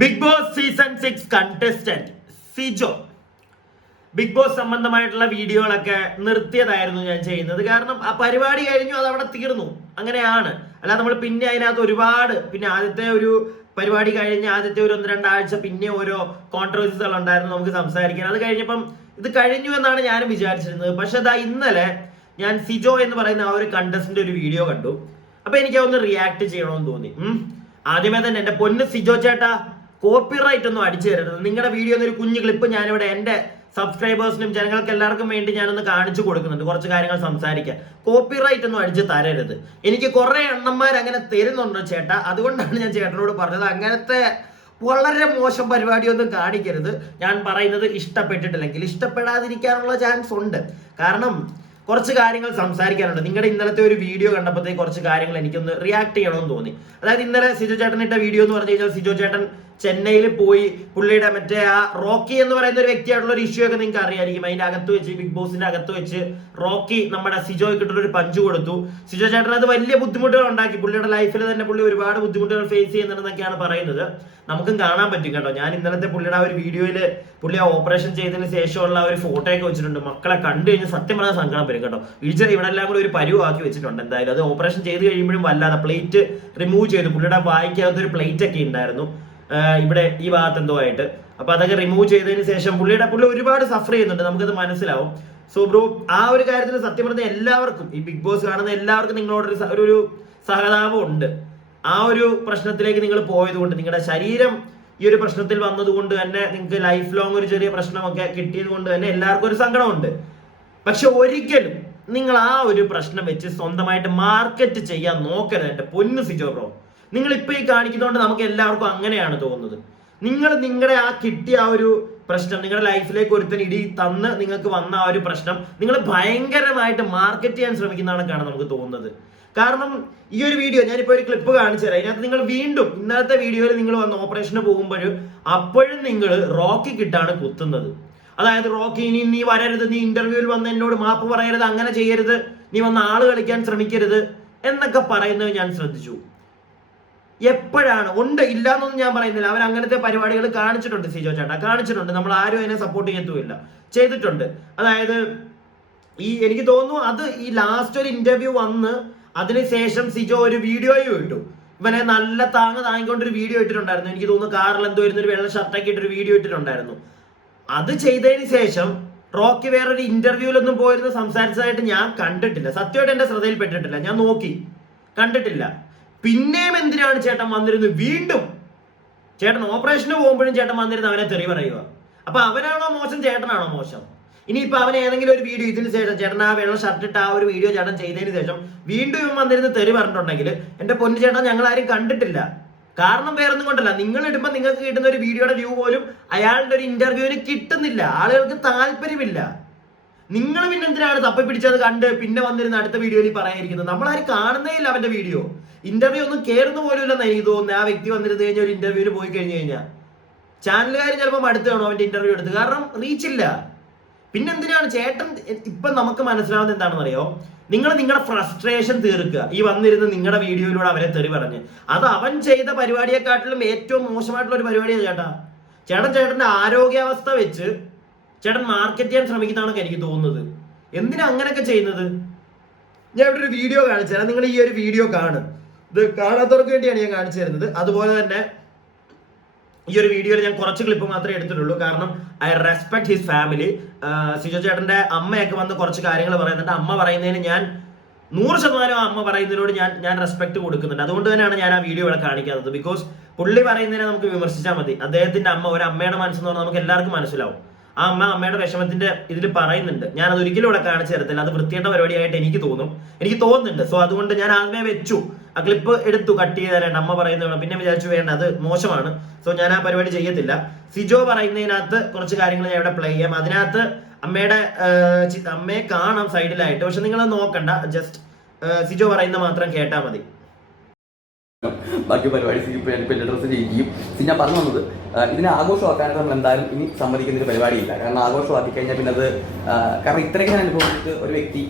Big Boss season 6 contestant Sijo Bigg Boss സംബന്ധമായിട്ടുള്ള വീഡിയോകളൊക്കെ നിർത്തിയതായിരുന്നു ഞാൻ ചെയ്യുന്നത്. കാരണം ആ പരിപാടി കഴിഞ്ഞു, അത് അവിടെ തീർന്നു. അങ്ങനെയാണ്. അല്ലാതെ നമ്മൾ പിന്നെ അതിനകത്ത് ഒരുപാട് ആദ്യത്തെ ഒരു പരിപാടി കഴിഞ്ഞ് ആദ്യത്തെ ഒരു 1-2 ആഴ്ച പിന്നെ ഓരോ കോൺട്രവേഴ്സികൾ ഉണ്ടായിരുന്നു നമുക്ക് സംസാരിക്കാൻ. അത് കഴിഞ്ഞപ്പം ഇത് കഴിഞ്ഞു എന്നാണ് ഞാനും വിചാരിച്ചിരുന്നത്. പക്ഷെ അതാ ഇന്നലെ ഞാൻ സിജോ എന്ന് പറയുന്ന ആ ഒരു കണ്ടസ്റ്റന്റ് ഒരു വീഡിയോ കണ്ടു. അപ്പൊ എനിക്ക് അതൊന്ന് റിയാക്ട് ചെയ്യണമെന്ന് തോന്നി. ആദ്യമേ തന്നെ എന്റെ പൊന്ന് സിജോ ചേട്ടാ, കോപ്പിറൈറ്റ് ഒന്നും അടിച്ചു തരരുത്. നിങ്ങളുടെ വീഡിയോ ഒരു കുഞ്ഞു ക്ലിപ്പ് ഞാനിവിടെ എന്റെ സബ്സ്ക്രൈബേഴ്സിനും ജനങ്ങൾക്ക് എല്ലാവർക്കും വേണ്ടി ഞാനൊന്ന് കാണിച്ചു കൊടുക്കുന്നുണ്ട്. കുറച്ച് കാര്യങ്ങൾ സംസാരിക്കാൻ. കോപ്പിറൈറ്റ് ഒന്നും അടിച്ച് തരരുത്. എനിക്ക് കുറെ എണ്ണന്മാർ അങ്ങനെ തരുന്നുണ്ടോ ചേട്ടാ, അതുകൊണ്ടാണ് ഞാൻ ചേട്ടനോട് പറഞ്ഞത് അങ്ങനത്തെ വളരെ മോശം പരിപാടിയൊന്നും കാണിക്കരുത്. ഞാൻ പറയുന്നത് ഇഷ്ടപ്പെട്ടിട്ടില്ലെങ്കിൽ ഇഷ്ടപ്പെടാതിരിക്കാനുള്ള ചാൻസ് ഉണ്ട്. കാരണം കുറച്ച് കാര്യങ്ങൾ സംസാരിക്കാനുണ്ട്. നിങ്ങളുടെ ഇന്നലത്തെ ഒരു വീഡിയോ കണ്ടപ്പോഴത്തേക്ക് കുറച്ച് കാര്യങ്ങൾ എനിക്കൊന്ന് റിയാക്ട് ചെയ്യണമെന്ന് തോന്നി. അതായത് ഇന്നലെ സിജോ ചേട്ടൻ ഇട്ട വീഡിയോ എന്ന് പറഞ്ഞു കഴിഞ്ഞാൽ സിജോ ചേട്ടൻ ചെന്നൈയിൽ പോയി പുള്ളിയുടെ മറ്റേ ആ റോക്കി എന്ന് പറയുന്ന ഒരു വ്യക്തിയായിട്ടുള്ള ഒരു ഇഷ്യൂ ഒക്കെ നിങ്ങൾക്ക് അറിയായിരിക്കും. അതിന്റെ അകത്ത് വെച്ച് ബിഗ് ബോസിന്റെ അകത്ത് വെച്ച് റോക്കി നമ്മുടെ സിജോയ്ക്ക് ഇട്ടുള്ള ഒരു പഞ്ച് കൊടുത്തു. സിജോ ചേട്ടൻ അത് വലിയ ബുദ്ധിമുട്ടുകൾ ഉണ്ടാക്കി. പുള്ളിയുടെ ലൈഫിൽ തന്നെ പുള്ളി ഒരുപാട് ബുദ്ധിമുട്ടുകൾ ഫേസ് ചെയ്യുന്നുണ്ടെന്നൊക്കെയാണ് പറയുന്നത്. നമുക്കും കാണാൻ പറ്റും കേട്ടോ. ഞാൻ ഇന്നലത്തെ പുള്ളിയുടെ ആ ഒരു വീഡിയോയിൽ പുള്ളി ആ ഓപ്പറേഷൻ ചെയ്തതിന് ശേഷമുള്ള ആ ഒരു ഫോട്ടോ ഒക്കെ വെച്ചിട്ടുണ്ട്. മക്കളെ കണ്ടു കഴിഞ്ഞാൽ സത്യം പറഞ്ഞാൽ സങ്കടം വരും കേട്ടോ. ഇടിച്ചത് ഇവിടെ എല്ലാം കൂടി ഒരു പരുവാക്കി വെച്ചിട്ടുണ്ട്. എന്തായാലും അത് ഓപ്പറേഷൻ ചെയ്ത് കഴിയുമ്പോഴും വല്ലാതെ പ്ലേറ്റ് റിമൂവ് ചെയ്തു. പുള്ളിയുടെ വായിക്കകത്ത് ഒരു പ്ലേറ്റ് ഒക്കെ ഉണ്ടായിരുന്നു ഇവിടെ ഈ ഭാഗത്ത് എന്തോ ആയിട്ട്. അപ്പൊ അതൊക്കെ റിമൂവ് ചെയ്തതിന് ശേഷം പുള്ളി ഒരുപാട് സഫർ ചെയ്യുന്നുണ്ട്, നമുക്കത് മനസ്സിലാവും. സോ ബ്രോ, ആ ഒരു കാര്യത്തിൽ സത്യം പറഞ്ഞ എല്ലാവർക്കും ഈ ബിഗ് ബോസ് കാണുന്ന എല്ലാവർക്കും നിങ്ങളോട് ഒരു സഹതാപം ഉണ്ട്. ആ ഒരു പ്രശ്നത്തിലേക്ക് നിങ്ങൾ പോയത് കൊണ്ട്, നിങ്ങളുടെ ശരീരം ഈ ഒരു പ്രശ്നത്തിൽ വന്നതുകൊണ്ട് തന്നെ നിങ്ങൾക്ക് ലൈഫ് ലോങ് ഒരു ചെറിയ പ്രശ്നമൊക്കെ കിട്ടിയത് കൊണ്ട് തന്നെ എല്ലാവർക്കും ഒരു സങ്കടമുണ്ട്. പക്ഷെ ഒരിക്കലും നിങ്ങൾ ആ ഒരു പ്രശ്നം വെച്ച് സ്വന്തമായിട്ട് മാർക്കറ്റ് ചെയ്യാൻ നോക്കരുത് എന്റെ പൊന്നു സിജോ ബ്രോ. നിങ്ങൾ ഇപ്പൊ ഈ കാണിക്കുന്നതുകൊണ്ട് നമുക്ക് എല്ലാവർക്കും അങ്ങനെയാണ് തോന്നുന്നത്. നിങ്ങൾ നിങ്ങളുടെ ആ കിട്ടിയ ആ ഒരു പ്രശ്നം, നിങ്ങളുടെ ലൈഫിലേക്ക് ഒരുത്തൻ ഇടി തന്ന് നിങ്ങൾക്ക് വന്ന ആ ഒരു പ്രശ്നം നിങ്ങൾ ഭയങ്കരമായിട്ട് മാർക്കറ്റ് ചെയ്യാൻ ശ്രമിക്കുന്നതാണെന്നാണ് നമുക്ക് തോന്നുന്നത്. കാരണം ഈ ഒരു വീഡിയോ ഞാനിപ്പോ ഒരു ക്ലിപ്പ് കാണിച്ചു തരാം. ഇതിനകത്ത് നിങ്ങൾ വീണ്ടും ഇന്നലത്തെ വീഡിയോയിൽ നിങ്ങൾ വന്ന് ഓപ്പറേഷന് പോകുമ്പോഴും അപ്പോഴും നിങ്ങൾ റോക്കി കിട്ടാണ് കുത്തുന്നത്. അതായത് റോക്കി, ഇനി നീ വരരുത്, നീ ഇന്റർവ്യൂവിൽ വന്ന് എന്നോട് മാപ്പ് പറയരുത്, അങ്ങനെ ചെയ്യരുത്, നീ വന്ന് ആള് കളിക്കാൻ ശ്രമിക്കരുത് എന്നൊക്കെ പറയുന്നത് ഞാൻ ശ്രദ്ധിച്ചു. എപ്പോഴാണ് ഉണ്ട് ഇല്ല എന്നൊന്നും ഞാൻ പറയുന്നില്ല. അവർ അങ്ങനത്തെ പരിപാടികൾ കാണിച്ചിട്ടുണ്ട് സിജോ ചേട്ടാ, കാണിച്ചിട്ടുണ്ട്. നമ്മൾ ആരും അതിനെ സപ്പോർട്ട് ചെയ്യത്തുമില്ല, ചെയ്തിട്ടുണ്ട്. അതായത് എനിക്ക് തോന്നുന്നു അത് ഈ ലാസ്റ്റ് ഒരു ഇന്റർവ്യൂ വന്ന് അതിനുശേഷം സിജോ ഒരു വീഡിയോയും ഇട്ടു. ഇവനെ നല്ല താങ്ങിക്കൊണ്ടൊരു വീഡിയോ ഇട്ടിട്ടുണ്ടായിരുന്നു. എനിക്ക് തോന്നുന്നു കാറിൽ എന്തോ ഒരു വെള്ള ഷർട്ടൊക്കെ ഇട്ടൊരു വീഡിയോ ഇട്ടിട്ടുണ്ടായിരുന്നു. അത് ചെയ്തതിന് ശേഷം റോക്കി വേറൊരു ഇന്റർവ്യൂവിലൊന്നും പോയിരുന്ന് സംസാരിച്ചതായിട്ട് ഞാൻ കണ്ടിട്ടില്ല. സത്യമായിട്ട് എന്റെ ശ്രദ്ധയിൽപ്പെട്ടിട്ടില്ല. ഞാൻ നോക്കി, കണ്ടിട്ടില്ല. പിന്നെയും എന്തിനാണ് ചേട്ടൻ വന്നിരുന്നു? വീണ്ടും ചേട്ടൻ ഓപ്പറേഷന് പോകുമ്പോഴും ചേട്ടൻ വന്നിരുന്ന് അവനെ തെറി പറയുക. അപ്പൊ അവനാണോ മോശം, ചേട്ടനാണോ മോശം? ഇനിയിപ്പൊ അവൻ ഏതെങ്കിലും ഒരു വീഡിയോ ഇതിന് ശേഷം ചേട്ടൻ ആ വെള്ള ഷർട്ട് ഇട്ട് ആ ഒരു വീഡിയോ ചേട്ടൻ ചെയ്തതിന് ശേഷം വീണ്ടും ഇവൻ വന്നിരുന്ന് തെറി പറഞ്ഞിട്ടുണ്ടെങ്കിൽ എന്റെ പൊന്നു ചേട്ടൻ ഞങ്ങൾ ആരും കണ്ടിട്ടില്ല. കാരണം വേറൊന്നും കൊണ്ടല്ല, നിങ്ങൾ ഇടുമ്പോൾ നിങ്ങൾക്ക് കിട്ടുന്ന ഒരു വീഡിയോയുടെ വ്യൂ പോലും അയാളുടെ ഒരു ഇന്റർവ്യൂവിന് കിട്ടുന്നില്ല. ആളുകൾക്ക് താല്പര്യമില്ല. നിങ്ങൾ പിന്നെ എന്തിനാണ് തപ്പി പിടിച്ചത് കണ്ട് പിന്നെ വന്നിരുന്ന അടുത്ത വീഡിയോയിൽ പറയാതിരിക്കുന്നത്? നമ്മളാരും കാണുന്നേ ഇല്ല അവന്റെ വീഡിയോ. ഇന്റർവ്യൂ ഒന്നും കേറുന്ന പോലും ഇല്ലെന്ന് എനിക്ക് തോന്നുന്നത്. ആ വ്യക്തി വന്നിരുന്ന് കഴിഞ്ഞാൽ ഒരു ഇന്റർവ്യൂവിന് പോയി കഴിഞ്ഞു കഴിഞ്ഞാൽ ചാനലുകാർ ചിലപ്പോൾ അടുത്ത് കാണും അവന്റെ ഇന്റർവ്യൂ എടുത്ത്. കാരണം റീച്ചില്ല. പിന്നെന്തിനാണ് ചേട്ടൻ? ഇപ്പൊ നമുക്ക് മനസ്സിലാവുന്നത് എന്താണെന്ന് അറിയോ? നിങ്ങൾ നിങ്ങളുടെ ഫ്രസ്ട്രേഷൻ തീർക്കുക ഈ വന്നിരുന്ന് നിങ്ങളുടെ വീഡിയോയിലൂടെ അവരെ തെറി പറഞ്ഞ്. അത് അവൻ ചെയ്ത പരിപാടിയെക്കാട്ടിലും ഏറ്റവും മോശമായിട്ടുള്ള ഒരു പരിപാടിയാണ് ചേട്ടാ. ചേട്ടന്റെ ആരോഗ്യാവസ്ഥ വെച്ച് ചേട്ടൻ മാർക്കറ്റ് ചെയ്യാൻ ശ്രമിക്കുന്നതാണെന്ന് എനിക്ക് തോന്നുന്നത്. എന്തിനാ അങ്ങനെയൊക്കെ ചെയ്യുന്നത്? ഞാൻ ഇവിടെ ഒരു വീഡിയോ കാണിച്ചു തരാം. നിങ്ങൾ ഈ ഒരു വീഡിയോ കാണും. ഇത് കാണാത്തവർക്ക് വേണ്ടിയാണ് ഞാൻ കാണിച്ചു തരുന്നത്. അതുപോലെ തന്നെ ഈ ഒരു വീഡിയോയിൽ ഞാൻ കുറച്ച് ക്ലിപ്പ് മാത്രമേ എടുത്തിട്ടുള്ളൂ. കാരണം I respect his family. Sijo ചേട്ടന്റെ അമ്മയൊക്കെ വന്ന് കുറച്ച് കാര്യങ്ങൾ പറയുന്നുണ്ട്. അമ്മ പറയുന്നതിന് ഞാൻ 100% അമ്മ പറയുന്നതിനോട് ഞാൻ റെസ്പെക്ട് കൊടുക്കുന്നുണ്ട്. അതുകൊണ്ട് തന്നെയാണ് ഞാൻ ആ വീഡിയോ ഇവിടെ കാണിക്കാത്തത്. ബിക്കോസ് പുള്ളി പറയുന്നതിനെ നമുക്ക് വിമർശിച്ചാൽ മതി. അദ്ദേഹത്തിന്റെ അമ്മ, ഒരു അമ്മയുടെ മനസ്സെന്ന് പറഞ്ഞാൽ നമുക്ക് എല്ലാവർക്കും മനസ്സിലാവും. ആ അമ്മയുടെ വിഷമത്തിന്റെ ഇതിൽ പറയുന്നുണ്ട്. ഞാൻ അത് ഒരിക്കലും ഇവിടെ കാണിച്ചു തരത്തില്ല. അത് വൃത്തിയേട്ട പരിപാടിയായിട്ട് എനിക്ക് തോന്നുന്നുണ്ട്. സോ അതുകൊണ്ട് ഞാൻ ആദ്യമേ വെച്ചു, ആ ക്ലിപ്പ് എടുത്തു, കട്ട് ചെയ്ത് തരേണ്ട. അമ്മ പറയുന്നത് പിന്നെ വിചാരിച്ചു വേണ്ട, അത് മോശമാണ്. സോ ഞാൻ ആ പരിപാടി ചെയ്യത്തില്ല. സിജോ പറയുന്നതിനകത്ത് കുറച്ച് കാര്യങ്ങൾ ഞാൻ ഇവിടെ പ്ലേ ചെയ്യാം. അതിനകത്ത് അമ്മയെ കാണാം സൈഡിലായിട്ട്. പക്ഷെ നിങ്ങൾ നോക്കണ്ട, ജസ്റ്റ് സിജോ പറയുന്ന മാത്രം കേട്ടാൽ മതി. ബാക്കി പരിപാടി ഡ്രസ്സ് ചെയ്യിക്കും. ഞാൻ പറഞ്ഞു വന്നത്, ഇതിനെ ആഘോഷമാക്കാനായിട്ട് നമ്മൾ എന്തായാലും ഇനി സമ്മതിക്കുന്ന ഒരു പരിപാടിയില്ല. കാരണം ആഘോഷമാക്കി കഴിഞ്ഞാൽ പിന്നെ അത് കാരണം ഇത്രയൊക്കെ അനുഭവിച്ചിട്ട് ഒരു വ്യക്തി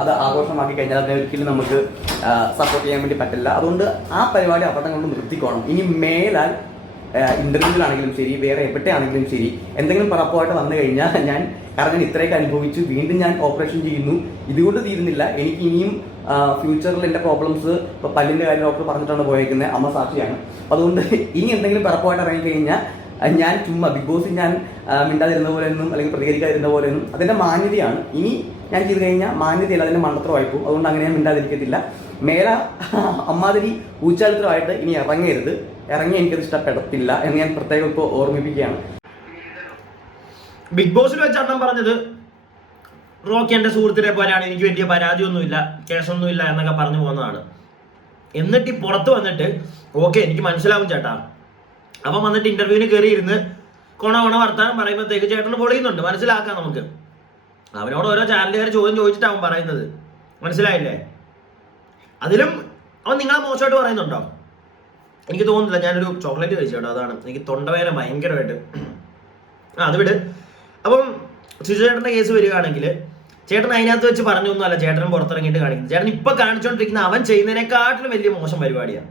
അത് ആഘോഷമാക്കി കഴിഞ്ഞാൽ അതിനെ ഒരിക്കലും നമുക്ക് സപ്പോർട്ട് ചെയ്യാൻ വേണ്ടി പറ്റില്ല. അതുകൊണ്ട് ആ പരിപാടി അവിടെ കൊണ്ട് നിർത്തിക്കോണം. ഇനി മേലാൽ ഇന്റർവ്യൂവിലാണെങ്കിലും ശരി, വേറെ എവിടെയാണെങ്കിലും ശരി, എന്തെങ്കിലും പറപ്പുമായിട്ട് വന്നു കഴിഞ്ഞാൽ കാരണം ഞാൻ ഇത്രയൊക്കെ അനുഭവിച്ചു, വീണ്ടും ഞാൻ ഓപ്പറേഷൻ ചെയ്യുന്നു, ഇതുകൊണ്ട് തീരുന്നില്ല, എനിക്ക് ഇനിയും ഫ്യൂച്ചറിൽ എൻ്റെ പ്രോബ്ലംസ്, ഇപ്പോൾ പല്ലിൻ്റെ കാര്യം ഡോക്ടർ പറഞ്ഞിട്ടാണ് പോയേക്കുന്നത്, അമ്മ സാക്ഷിയാണ്. അതുകൊണ്ട് ഇനി എന്തെങ്കിലും പറപ്പുമായിട്ട് ഇറങ്ങിക്കഴിഞ്ഞാൽ ഞാൻ ചുമ്മാ ബിഗ് ബോസിൽ ഞാൻ മിണ്ടാതിരുന്ന പോലെ ഒന്നും അല്ലെങ്കിൽ പ്രതികരിക്കാതിരുന്ന പോലെ ഒന്നും അതിൻ്റെ മാന്യതയാണ്. ഇനി ഞാൻ ചെയ്ത് കഴിഞ്ഞാൽ മാന്യതയല്ല, അതിൻ്റെ മണ്ടത്തരമായിപ്പോവും. അതുകൊണ്ട് അങ്ങനെ ഞാൻ മിണ്ടാതിരിക്കത്തില്ല. മേല അമ്മാതിരി ഊച്ചാലിത്തരമായിട്ട് ഇനി ഇറങ്ങി എനിക്കത് ഇഷ്ടപ്പെടത്തില്ല എന്ന് ഞാൻ പ്രത്യേകം ഇപ്പോൾ ഓർമ്മിപ്പിക്കുകയാണ്. ബിഗ് ബോസിൽ വെച്ച് അണ്ണൻ പറഞ്ഞത് റോക്കി എൻ്റെ സുഹൃത്തിനെ പോലെയാണ്, എനിക്ക് വലിയ പരാതിയൊന്നുമില്ല, കേസൊന്നുമില്ല എന്നൊക്കെ പറഞ്ഞു പോകുന്നതാണ്. എന്നിട്ട് ഈ പുറത്ത് വന്നിട്ട് ഓക്കെ എനിക്ക് മനസ്സിലാവും ചേട്ടാ, അവൻ വന്നിട്ട് ഇന്റർവ്യൂവിന് കയറിയിരുന്ന് കൊണ വർത്താനം പറയുമ്പോഴത്തേക്ക് ചേട്ടന് പൊളിയുന്നുണ്ട്, മനസ്സിലാക്കാം നമുക്ക്. അവനോട് ഓരോ ചാനലുകാർ ചോദ്യം ചോദിച്ചിട്ട് അവൻ പറയുന്നത്, മനസ്സിലായില്ലേ? അതിലും അവൻ നിങ്ങളെ മോശമായിട്ട് പറയുന്നുണ്ടോ? എനിക്ക് തോന്നുന്നില്ല. ഞാനൊരു ചോക്ലേറ്റ് കഴിച്ചു കേട്ടോ, അതാണ് എനിക്ക് തൊണ്ടവേദന ഭയങ്കരമായിട്ട്. അത് വിട്. അപ്പം സിജോ ചേട്ടൻ്റെ കേസ് വരികയാണെങ്കിൽ ചേട്ടൻ അതിനകത്ത് വെച്ച് പറഞ്ഞൊന്നുമല്ല ചേട്ടൻ പുറത്തിറങ്ങിയിട്ട് കാണിക്കുന്നത്. ചേട്ടൻ ഇപ്പൊ കാണിച്ചുകൊണ്ടിരിക്കുന്ന അവൻ ചെയ്യുന്നതിനെക്കാട്ടിലും വലിയ മോശം പരിപാടിയാണ്.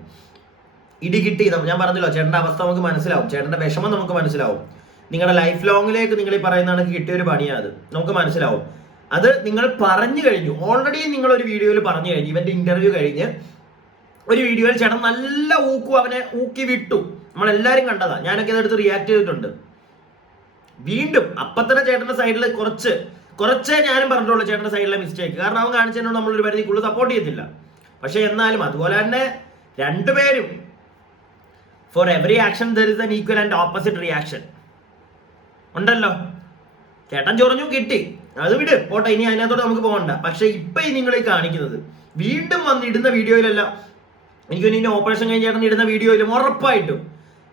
ഇടി കിട്ടി, ഞാൻ പറഞ്ഞല്ലോ ചേട്ടൻ്റെ അവസ്ഥ നമുക്ക് മനസ്സിലാവും, ചേട്ടൻ്റെ വിഷമം നമുക്ക് മനസ്സിലാവും. നിങ്ങളുടെ ലൈഫ് ലോങ്ങിലേക്ക് നിങ്ങൾ ഈ പറയുന്ന കിട്ടിയ ഒരു പണിയാണ് അത്, നമുക്ക് മനസ്സിലാവും. അത് നിങ്ങൾ പറഞ്ഞു കഴിഞ്ഞു, ഓൾറെഡി നിങ്ങൾ ഒരു വീഡിയോയിൽ പറഞ്ഞു കഴിഞ്ഞു. ഇവന്റെ ഇന്റർവ്യൂ കഴിഞ്ഞ് ഒരു വീഡിയോയിൽ ചേട്ടൻ നല്ല അവനെ ഊക്കി വിട്ടു, നമ്മളെല്ലാരും കണ്ടതാ. ഞാനൊക്കെ ഇതെടുത്ത് റിയാക്ട് ചെയ്തിട്ടുണ്ട്. വീണ്ടും അപ്പൊ തന്നെ ചേട്ടന്റെ സൈഡിൽ കുറച്ചേ ഞാനും പറഞ്ഞിട്ടുള്ളൂ ചേട്ടന്റെ സൈഡിലെ മിസ്റ്റേക്ക്. കാരണം അവൻ കാണിച്ചതിനോട് നമ്മളൊരു പരിധിക്കുള്ളിൽ സപ്പോർട്ട് ചെയ്യത്തില്ല. പക്ഷെ എന്നാലും അതുപോലെ തന്നെ രണ്ടുപേരും for every action there is an equal and opposite reaction ഉണ്ടല്ലോ. ചേട്ടൻ ചൊറഞ്ഞു കിട്ടി, അത് വിട് പോട്ടെ, ഇനി അതിനകത്തോട്ട് നമുക്ക് പോകണ്ട. പക്ഷെ ഇപ്പൊ നിങ്ങൾ ഈ കാണിക്കുന്നത് വീണ്ടും വന്നിടുന്ന വീഡിയോയിലല്ല, എനിക്ക് ഇനി ഓപ്പറേഷൻ കഴിഞ്ഞ് ചേട്ടൻ ഇടുന്ന വീഡിയോയിലും ഉറപ്പായിട്ടും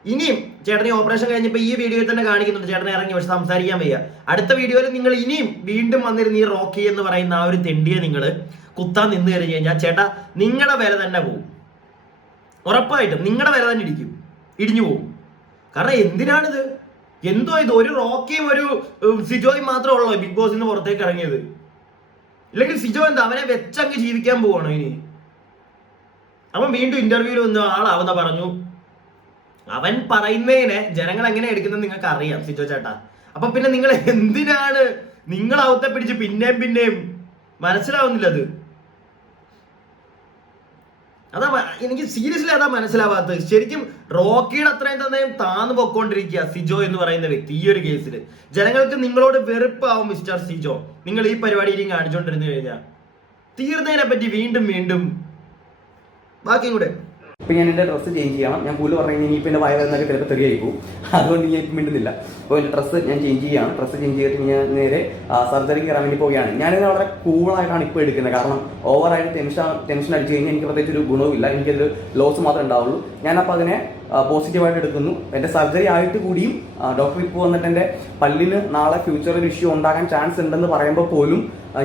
ഇനിയും ചേട്ടൻ ഈ ഓപ്പറേഷൻ കഴിഞ്ഞപ്പോൾ ഈ വീഡിയോയിൽ തന്നെ കാണിക്കുന്നുണ്ട് ചേട്ടൻ ഇറങ്ങി, പക്ഷെ സംസാരിക്കാൻ വയ്യ. അടുത്ത വീഡിയോയിൽ നിങ്ങൾ ഇനിയും വീണ്ടും വന്നിരുന്ന് ഈ റോക്കി എന്ന് പറയുന്ന ആ ഒരു തെണ്ടിയെ നിങ്ങൾ കുത്താൻ നിന്ന് കഴിഞ്ഞ് കഴിഞ്ഞാൽ ചേട്ടാ നിങ്ങളുടെ വില തന്നെ പോകും, ഉറപ്പായിട്ടും നിങ്ങളുടെ വില തന്നെ ഇടിഞ്ഞു പോകും. കാരണം എന്തിനാണിത്? എന്തോ ഇത് ഒരു റോക്കിയും ഒരു സിജോയും മാത്രമേ ഉള്ളൂ ബിഗ് ബോസിൽ നിന്ന് പുറത്തേക്ക് ഇറങ്ങിയത്. ഇല്ലെങ്കിൽ സിജോ എന്താ അവനെ വെച്ചങ്ങ് ജീവിക്കാൻ പോവാണോ ഇനി? അവൻ വീണ്ടും ഇന്റർവ്യൂവിൽ വന്ന് ആളാവുന്ന പറഞ്ഞു. അവൻ പറയുന്നതിനെ ജനങ്ങൾ എങ്ങനെ എടുക്കുന്നത് നിങ്ങൾക്ക് അറിയാം സിജോ ചേട്ടാ. അപ്പൊ പിന്നെ നിങ്ങൾ എന്തിനാണ് നിങ്ങൾ അവത്തെ പിടിച്ച് പിന്നെയും മനസ്സിലാവുന്നില്ല അത്. അതാ എനിക്ക് സീരിയസ്ലി അതാ മനസ്സിലാവാത്തത്. ശരിക്കും റോക്കിയുടെ അത്രയും തന്നെ താന്നു പൊക്കോണ്ടിരിക്കുക സിജോ എന്ന് പറയുന്ന വ്യക്തി. ഈ ഒരു കേസിൽ ജനങ്ങൾക്ക് നിങ്ങളോട് വെറുപ്പാവും മിസ്റ്റർ സിജോ, നിങ്ങൾ ഈ പരിപാടിയിലും കാണിച്ചുകൊണ്ടിരുന്നു കഴിഞ്ഞാൽ. തീർന്നതിനെ പറ്റി വീണ്ടും ബാക്കിയും കൂടെ. ഇപ്പം ഞാൻ എൻ്റെ ഡ്രസ്സ് ചേഞ്ച് ചെയ്യണം. ഞാൻ കൂടുതൽ പറഞ്ഞു കഴിഞ്ഞാൽ ഇനിയിപ്പോൾ എൻ്റെ വയറുന്നൊക്കെ ചിലപ്പോൾ തെറിയായി പോകും, അതുകൊണ്ട് ഞാൻ ഇപ്പം മിണ്ടുന്നില്ല. അപ്പോൾ എൻ്റെ ഡ്രസ്സ് ഞാൻ ചേഞ്ച് ചെയ്യുകയാണ്. ഡ്രസ്സ് ചേഞ്ച് ചെയ്തിട്ട് ഞാൻ നേരെ സർജറിക്ക് കയറാൻ വേണ്ടി പോവുകയാണ്. ഞാനിത് വളരെ കൂളായിട്ടാണ് ഇപ്പോൾ എടുക്കുന്നത്. കാരണം ഓവറായിട്ട് ടെൻഷൻ അടിച്ചു കഴിഞ്ഞാൽ എനിക്ക് പ്രത്യേകിച്ച് ഒരു ഗുണവുമില്ല, എനിക്കതൊരു ലോസ് മാത്രമേ ഉണ്ടാവുള്ളൂ. ഞാനപ്പോൾ അതിനെ പോസിറ്റീവായിട്ട് എടുക്കുന്നു. എൻ്റെ സർജറി ആയിട്ട് കൂടിയും ഡോക്ടർ ഇപ്പോൾ വന്നിട്ട് എൻ്റെ പല്ലിന് നാളെ ഫ്യൂച്ചറിൽ ഇഷ്യൂ ഉണ്ടാകാൻ ചാൻസ് ഉണ്ടെന്ന് പറയുമ്പോൾ പോലും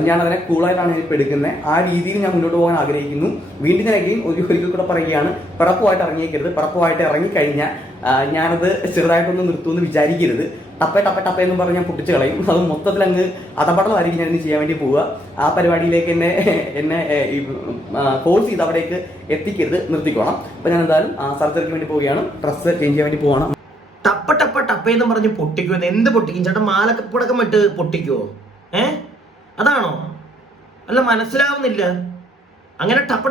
ഞാൻ അതിനെ കൂളായിട്ടാണ് ഇപ്പോൾ എടുക്കുന്നത്. ആ രീതിയിൽ ഞാൻ മുന്നോട്ട് പോകാൻ ആഗ്രഹിക്കുന്നു. വീണ്ടും ഞാൻ ഒരിക്കൽ കൂടെ പറയുകയാണ്, പിറപ്പുമായിട്ട് ഇറങ്ങിയേക്കരുത്. പിറപ്പുമായിട്ട് ഇറങ്ങിക്കഴിഞ്ഞാൽ ഞാനത് ചെറുതായിട്ടൊന്ന് നിർത്തുമെന്ന് വിചാരിക്കരുത്. ടപ്പ എന്ന് പറഞ്ഞ് ഞാൻ പൊട്ടിച്ച് കളയും. അത് മൊത്തത്തിൽ അങ്ങ് അതപടമായിരിക്കും ഞാൻ ഇന്ന് ചെയ്യാൻ വേണ്ടി പോവുക. ആ പരിപാടിയിലേക്ക് എന്നെ ഫോഴ്സ് ചെയ്ത് അവിടേക്ക് എത്തിക്കരുത്, നിർത്തിക്കോണം. അപ്പോൾ ഞാൻ എന്തായാലും സർജറിക്ക് വേണ്ടി പോവുകയാണ്, ഡ്രസ്സ് ചേഞ്ച് ചെയ്യാൻ വേണ്ടി പോകണം. ടപ്പ എന്ന് പറഞ്ഞ് പൊട്ടിക്കുമോ? എന്ത് പൊട്ടിക്കും ചേട്ടൻ? മാലപ്പടക്കം വിട്ട് പൊട്ടിക്കുവോ? അതാണോ? അല്ല, മനസ്സിലാവുന്നില്ല. അങ്ങനെ ടപ്പ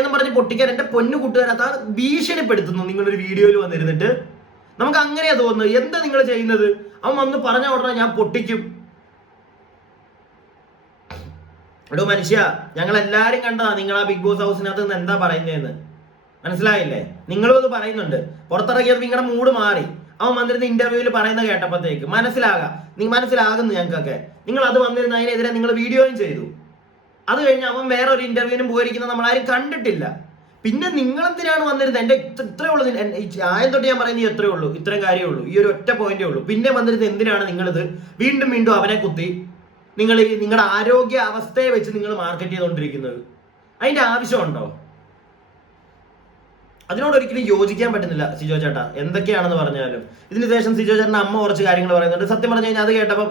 എന്ന് പറഞ്ഞ് പൊട്ടിക്കാൻ എന്റെ പൊന്നു കൂട്ടുകാരത്താ ഭീഷണിപ്പെടുത്തുന്നു നിങ്ങളൊരു വീഡിയോയിൽ വന്നിരുന്നിട്ട്. നമുക്ക് അങ്ങനെയാ തോന്നുന്നത്. എന്താ നിങ്ങൾ ചെയ്യുന്നത്? അവൻ വന്ന് പറഞ്ഞ ഉടനെ ഞാൻ പൊട്ടിക്കും. എടോ മനുഷ്യ, ഞങ്ങൾ എല്ലാരും കണ്ടതാ നിങ്ങൾ ആ ബിഗ് ബോസ് ഹൗസിനകത്ത് നിന്ന് എന്താ പറയുന്നതെന്ന്. മനസ്സിലായില്ലേ? നിങ്ങളും അത് പറയുന്നുണ്ട്. പുറത്തിറങ്ങിയത് നിങ്ങളുടെ മൂഡ് മാറി. അവൻ വന്നിരുന്ന ഇന്റർവ്യൂവിൽ പറയുന്ന കേട്ടപ്പോഴത്തേക്ക് മനസ്സിലാകുന്നു ഞങ്ങൾക്കൊക്കെ. നിങ്ങൾ അത് വന്നിരുന്ന അതിനെതിരെ നിങ്ങൾ വീഡിയോയും ചെയ്തു. അത് കഴിഞ്ഞ് അവൻ വേറെ ഒരു ഇന്റർവ്യൂവിനും പോയിരിക്കുന്നത് നമ്മളാരും കണ്ടിട്ടില്ല. പിന്നെ നിങ്ങൾ എന്തിനാണ് വന്നിരുന്നത്? എന്റെ ഇത്രേ ഉള്ളൂ, ആയം തൊട്ട് ഞാൻ പറയുന്നത് ഇത്രേ ഉള്ളൂ, ഇത്രയും കാര്യമേ ഉള്ളൂ, ഈ ഒരു ഒറ്റ പോയിന്റേ ഉള്ളൂ. പിന്നെ വന്നിരുന്നത് എന്തിനാണ് നിങ്ങളിത് വീണ്ടും അവനെ കുത്തി നിങ്ങൾ നിങ്ങളുടെ ആരോഗ്യ അവസ്ഥയെ വെച്ച് നിങ്ങൾ മാർക്കറ്റ് ചെയ്തുകൊണ്ടിരിക്കുന്നത്? അതിന്റെ ആവശ്യമുണ്ടോ? അതിനോട് ഒരിക്കലും യോജിക്കാൻ പറ്റുന്നില്ല സിജോ ചേട്ടാ, എന്തൊക്കെയാണെന്ന് പറഞ്ഞാലും. ഇതിന് ശേഷം സിജോ ചേട്ടൻ്റെ അമ്മ കുറച്ച് കാര്യങ്ങൾ പറയുന്നുണ്ട്. സത്യം പറഞ്ഞു കഴിഞ്ഞാൽ അത് കേട്ടപ്പം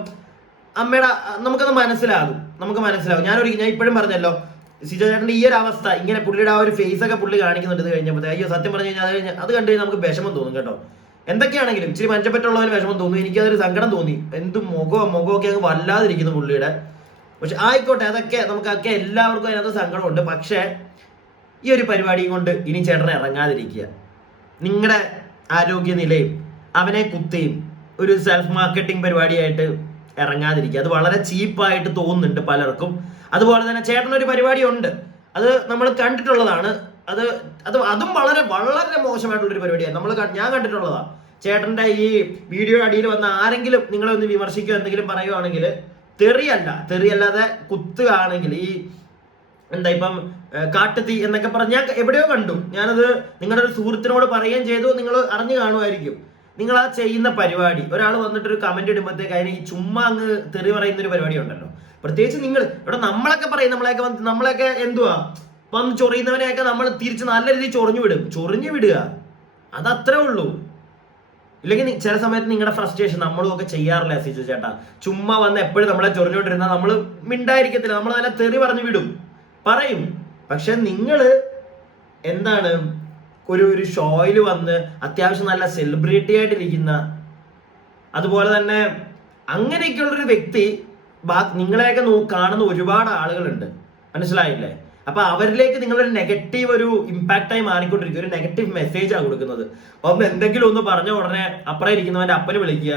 അമ്മയുടെ നമുക്ക് മനസ്സിലാകും. ഞാൻ ഇപ്പോഴും പറഞ്ഞല്ലോ, സിജോ ചേട്ടൻ്റെ ഈ ഒരു അവസ്ഥ, ഇങ്ങനെ പുള്ളിയുടെ ആ ഒരു ഫേസ് ഒക്കെ പുള്ളി കാണിക്കുന്നുണ്ട് ഇത് കഴിഞ്ഞപ്പോൾ. അയ്യോ സത്യം പറഞ്ഞു കഴിഞ്ഞാൽ അത് കണ്ടു കഴിഞ്ഞാൽ നമുക്ക് വിഷമം തോന്നും കേട്ടോ. എന്തൊക്കെയാണെങ്കിലും ഇച്ചിരി മഞ്ചപ്പറ്റുള്ളവന് വിഷമം തോന്നി, എനിക്കതൊരു സങ്കടം തോന്നി. മുഖമൊക്കെ അങ്ങ് വല്ലാതിരിക്കുന്നു പുള്ളിയുടെ. പക്ഷെ ആയിക്കോട്ടെ, നമുക്കൊക്കെ എല്ലാവർക്കും അതിനകത്ത് സങ്കടമുണ്ട്. പക്ഷേ ഈ ഒരു പരിപാടിയും കൊണ്ട് ഇനി ചേട്ടനെ ഇറങ്ങാതിരിക്കുക. നിങ്ങളുടെ ആരോഗ്യനിലയും അവനെ കുത്തിയും ഒരു സെൽഫ് മാർക്കറ്റിംഗ് പരിപാടിയായിട്ട് ഇറങ്ങാതിരിക്കുക. അത് വളരെ ചീപ്പായിട്ട് തോന്നുന്നുണ്ട് പലർക്കും. അതുപോലെ തന്നെ ചേട്ടനൊരു പരിപാടി ഉണ്ട്, അത് നമ്മൾ കണ്ടിട്ടുള്ളതാണ്. അതും വളരെ വളരെ മോശമായിട്ടുള്ളൊരു പരിപാടിയാണ്. ഞാൻ കണ്ടിട്ടുള്ളതാണ്. ചേട്ടന്റെ ഈ വീഡിയോ അടിയിൽ വന്ന ആരെങ്കിലും നിങ്ങളെ ഒന്ന് വിമർശിക്കുകയോ എന്തെങ്കിലും പറയുവാണെങ്കിൽ, തെറിയല്ലാതെ കുത്തുകയാണെങ്കിൽ, ഈ ഇപ്പം കാട്ടുതീ എന്നൊക്കെ പറഞ്ഞ് ഞാൻ എവിടെയോ കണ്ടു. ഞാനത് നിങ്ങളുടെ ഒരു സുഹൃത്തിനോട് പറയുകയും ചെയ്തു. നിങ്ങൾ അറിഞ്ഞു കാണുമായിരിക്കും. നിങ്ങൾ ആ ചെയ്യുന്ന പരിപാടി, ഒരാൾ വന്നിട്ടൊരു കമന്റ് ഇടുമ്പോഴത്തേക്ക് അതിന് ഈ ചുമ്മാ അങ്ങ് തെറി പറയുന്ന ഒരു പരിപാടി ഉണ്ടല്ലോ. പ്രത്യേകിച്ച് നിങ്ങൾ ഇവിടെ നമ്മളൊക്കെ പറയും, നമ്മളെയൊക്കെ എന്തുവാ വന്ന് ചൊറിയുന്നവനെയൊക്കെ നമ്മൾ തിരിച്ച് നല്ല രീതിയിൽ ചൊറിഞ്ഞു വിടുക. അതത്രേ ഉള്ളൂ. ഇല്ലെങ്കിൽ ചില സമയത്ത് നിങ്ങളുടെ ഫ്രസ്ട്രേഷൻ നമ്മളും ഒക്കെ ചെയ്യാറില്ല സിജു ചേട്ടാ. ചുമ്മാ വന്ന് എപ്പോഴും നമ്മളെ ചൊറിഞ്ഞോണ്ടിരുന്നാൽ നമ്മൾ മിണ്ടായിരിക്കത്തില്ല, നമ്മൾ നല്ല തെറി പറഞ്ഞു വിടും, പറയും. പക്ഷെ നിങ്ങള് എന്താണ് ഒരു ഷോയിൽ വന്ന് അത്യാവശ്യം നല്ല സെലിബ്രിറ്റി ആയിട്ടിരിക്കുന്ന, അതുപോലെ തന്നെ അങ്ങനെയൊക്കെയുള്ളൊരു വ്യക്തി നിങ്ങളെയൊക്കെ കാണുന്ന ഒരുപാട് ആളുകളുണ്ട്, മനസ്സിലായില്ലേ? അപ്പൊ അവരിലേക്ക് നിങ്ങളൊരു നെഗറ്റീവ് ഒരു ഇമ്പാക്റ്റായി മാറിക്കൊണ്ടിരിക്കും. ഒരു നെഗറ്റീവ് മെസ്സേജാണ് കൊടുക്കുന്നത്. ഒന്ന് എന്തെങ്കിലും ഒന്ന് പറഞ്ഞ ഉടനെ അപ്പുറം ഇരിക്കുന്നവന്റെ അപ്പന് വിളിക്കുക.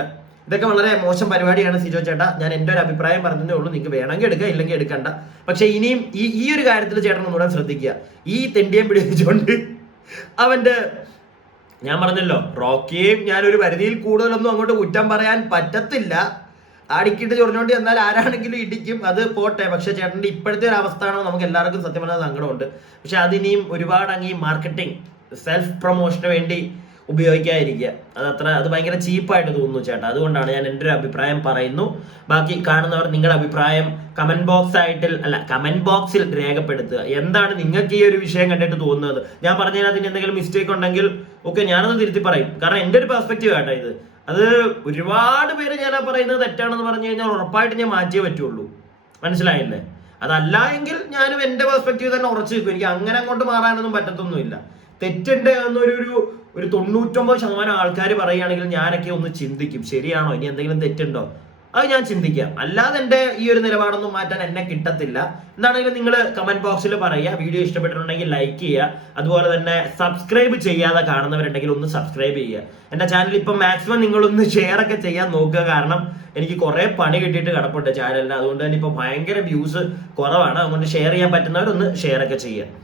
ഇതൊക്കെ വളരെ മോശം പരിപാടിയാണ് സിജോ ചേട്ടാ. ഞാൻ എൻ്റെ ഒരു അഭിപ്രായം പറഞ്ഞതേ ഉള്ളൂ. നിങ്ങൾക്ക് വേണമെങ്കിൽ എടുക്കുക, ഇല്ലെങ്കിൽ എടുക്കണ്ട. പക്ഷെ ഇനിയും ഈ ഒരു കാര്യത്തിൽ ചേട്ടൻ ഒന്നുകൂടെ ശ്രദ്ധിക്കുക. ഈ തെണ്ടിയം പിടിച്ചുകൊണ്ട് അവന്റെ, ഞാൻ പറഞ്ഞല്ലോ, റോക്കിയെയും ഞാനൊരു പരിധിയിൽ കൂടുതലൊന്നും അങ്ങോട്ട് കുറ്റം പറയാൻ പറ്റത്തില്ല. അടിക്കിട്ട് ചൊറിഞ്ഞോണ്ട് എന്നാൽ ആരാണെങ്കിലും ഇടിക്കും, അത് പോട്ടെ. പക്ഷെ ചേട്ടൻ്റെ ഇപ്പോഴത്തെ ഒരു അവസ്ഥ ആണോ നമുക്ക് എല്ലാവർക്കും സത്യം പറഞ്ഞാൽ സങ്കടമുണ്ട്. പക്ഷെ അതിനിയും ഒരുപാട് അങ്ങ് ഈ മാർക്കറ്റിംഗ് സെൽഫ് പ്രൊമോഷന് വേണ്ടി ഉപയോഗിക്കാതിരിക്കുക. അത് ഭയങ്കര ചീപ്പായിട്ട് തോന്നുന്നു ചേട്ടാ. അതുകൊണ്ടാണ് ഞാൻ എൻ്റെ ഒരു അഭിപ്രായം പറയുന്നു. ബാക്കി കാണുന്നവർ നിങ്ങളുടെ അഭിപ്രായം കമന്റ് ബോക്സിൽ രേഖപ്പെടുത്തുക. എന്താണ് നിങ്ങൾക്ക് ഈ ഒരു വിഷയം കണ്ടിട്ട് തോന്നുന്നത്? ഞാൻ പറഞ്ഞതിനകത്ത് എന്തെങ്കിലും മിസ്റ്റേക്ക് ഉണ്ടെങ്കിൽ ഓക്കെ, ഞാനത് തിരുത്തി പറയും. കാരണം എൻ്റെ ഒരു പെർസ്പെക്റ്റീവ് ആട്ടോ ഇത്. അത് ഒരുപാട് പേര് ഞാൻ പറയുന്നത് തെറ്റാണെന്ന് പറഞ്ഞു കഴിഞ്ഞാൽ ഉറപ്പായിട്ട് ഞാൻ മാറ്റിയേ പറ്റുള്ളൂ, മനസ്സിലായില്ലേ? അതല്ല എങ്കിൽ ഞാനും എൻ്റെ പെർസ്പെക്റ്റീവ് തന്നെ ഉറച്ചു നിൽക്കും. എനിക്ക് അങ്ങനെ അങ്ങോട്ട് മാറാനൊന്നും പറ്റത്തൊന്നുമില്ല. തെറ്റുണ്ട് എന്നൊരു 99% ആൾക്കാർ പറയുകയാണെങ്കിൽ ഞാനൊക്കെ ഒന്ന് ചിന്തിക്കും, ശരിയാണോ, ഇനി എന്തെങ്കിലും തെറ്റുണ്ടോ, അത് ഞാൻ ചിന്തിക്കാം. അല്ലാതെ എൻ്റെ ഈ ഒരു നിലപാടൊന്നും മാറ്റാൻ എന്നെ കിട്ടത്തില്ല. എന്താണെങ്കിലും നിങ്ങൾ കമന്റ് ബോക്സിൽ പറയുക. വീഡിയോ ഇഷ്ടപ്പെട്ടിട്ടുണ്ടെങ്കിൽ ലൈക്ക് ചെയ്യുക. അതുപോലെ തന്നെ സബ്സ്ക്രൈബ് ചെയ്യാതെ കാണുന്നവരുണ്ടെങ്കിൽ ഒന്ന് സബ്സ്ക്രൈബ് ചെയ്യുക. എൻ്റെ ചാനൽ ഇപ്പം മാക്സിമം നിങ്ങളൊന്ന് ഷെയർ ഒക്കെ ചെയ്യാൻ നോക്കുക. കാരണം എനിക്ക് കുറെ പണി കിട്ടിയിട്ട് കിടപ്പുണ്ട് ചാനലിന്. അതുകൊണ്ട് തന്നെ ഇപ്പൊ ഭയങ്കര വ്യൂസ് കുറവാണ്. അതുകൊണ്ട് ഷെയർ ചെയ്യാൻ പറ്റുന്നവരൊന്ന് ഷെയർ ഒക്കെ ചെയ്യുക.